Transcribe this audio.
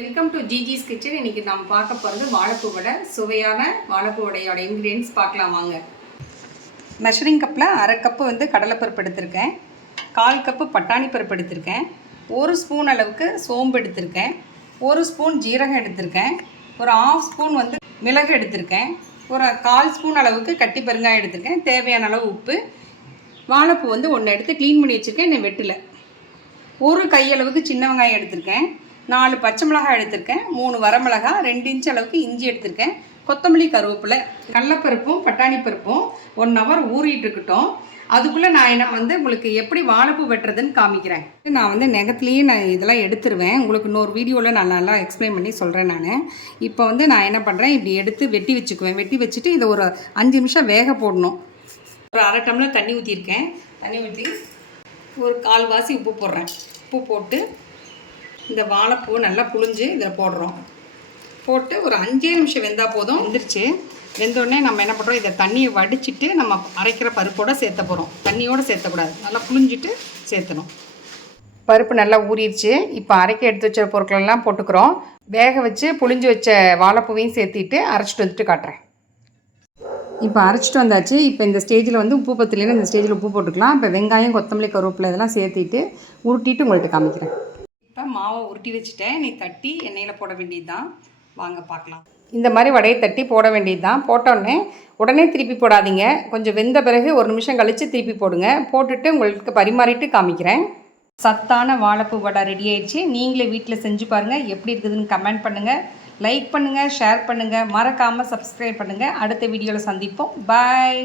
Welcome to ஜிஜிஸ் kitchen இன்றைக்கி நாம் பார்க்க போகிறது வாழைப்பூ வடை. சுவையான வாழைப்பூ வடையோட இன்க்ரீடியன்ஸ் பார்க்கலாம் வாங்க. மெஷரிங் கப்பில் அரை கப்பு வந்து கடலைப்பருப்பு எடுத்திருக்கேன். கால் கப்பு பட்டாணி பருப்பு எடுத்திருக்கேன். ஒரு ஸ்பூன் அளவுக்கு சோம்பு எடுத்திருக்கேன். ஒரு ஸ்பூன் ஜீரகம் எடுத்திருக்கேன். ஒரு ஆஃப் ஸ்பூன் வந்து மிளகு எடுத்திருக்கேன். ஒரு கால் ஸ்பூன் அளவுக்கு கட்டி பெருங்காயம் எடுத்திருக்கேன். தேவையான அளவு உப்பு. வாழைப்பூ வந்து ஒன்று எடுத்து க்ளீன் பண்ணி வச்சுருக்கேன். என்னை வெட்டில். ஒரு கையளவுக்கு சின்ன வெங்காயம் எடுத்திருக்கேன். நாலு பச்சை மிளகாய் எடுத்திருக்கேன் மூணு வரமிளகாய் ரெண்டு இன்ச் அளவுக்கு இஞ்சி எடுத்திருக்கேன். கொத்தமல்லி கருவேப்பிலை கடலப்பருப்பும் பட்டாணி பருப்பும் ஒன் ஹவர் ஊறிட்டு இருக்கட்டும். அதுக்குள்ளே நான் என்ன வந்து உங்களுக்கு எப்படி வாழைப்பூ வெட்டுறதுன்னு காமிக்கிறேன். நான் வந்து நெகத்துலேயே நான் இதெல்லாம் எடுத்துருவேன். உங்களுக்கு இன்னொரு வீடியோவில் நான் நல்லா எக்ஸ்பிளைன் பண்ணி சொல்கிறேன் நான். இப்போ வந்து நான் என்ன பண்ணுறேன் இப்படி எடுத்து வெட்டி வச்சுக்குவேன். வெட்டி வச்சுட்டு இதை ஒரு அஞ்சு நிமிஷம் வேக போடணும். ஒரு அரை டம்ளர் தண்ணி ஊற்றிருக்கேன் தண்ணி ஊற்றி ஒரு கால் வாசி உப்பு போடுறேன். உப்பு போட்டு இந்த வாழைப்பூ நல்லா புழிஞ்சு இதில் போடுறோம். போட்டு ஒரு அஞ்சே நிமிஷம் வெந்தால் போதும். வெந்துருச்சு. வெந்தோடனே நம்ம என்ன பண்ணுறோம்? இதை தண்ணியை வடிச்சிட்டு நம்ம அரைக்கிற பருப்போட சேர்த்த போகிறோம் தண்ணியோடு சேர்த்தக்கூடாது. நல்லா புழிஞ்சிட்டு சேர்த்தணும். பருப்பு நல்லா ஊறிடுச்சு. இப்போ அரைக்க எடுத்து வச்ச பொருட்களெல்லாம் போட்டுக்கிறோம். வேக வச்சு புழிஞ்சு வச்ச வாழைப்பூவையும் சேர்த்திட்டு அரைச்சிட்டு வந்துட்டு காட்டுறேன். இப்போ அரைச்சிட்டு வந்தாச்சு. இப்போ இந்த ஸ்டேஜில் வந்து உப்பு பத்தலைன்னு இந்த ஸ்டேஜில் உப்பு போட்டுக்கலாம். இப்போ வெங்காயம் கொத்தமல்லி கருவேப்பிலை இதெல்லாம் சேர்த்திட்டு உருட்டிட்டு உங்கள்கிட்ட காமிக்கிறேன். மாவை உருட்டி வச்சுட்டேன். நீ தட்டி எண்ணெயில் போட வேண்டியது தான் வாங்க பார்க்கலாம். இந்த மாதிரி வடையை தட்டி போட வேண்டியது தான் போட்டோடனே உடனே திருப்பி போடாதீங்க. கொஞ்சம் வெந்த பிறகு ஒரு நிமிஷம் கழித்து திருப்பி போடுங்க. போட்டுட்டு உங்களுக்கு பரிமாறிட்டு காமிக்கிறேன். சத்தான வாழைப்பூ வடை ரெடி ஆயிடுச்சு. நீங்களே வீட்டில் செஞ்சு பாருங்கள் எப்படி இருக்குதுன்னு கமெண்ட் பண்ணுங்கள் லைக் பண்ணுங்கள் ஷேர் பண்ணுங்கள் மறக்காமல் சப்ஸ்கிரைப் பண்ணுங்கள் அடுத்த வீடியோவில் சந்திப்போம். பாய்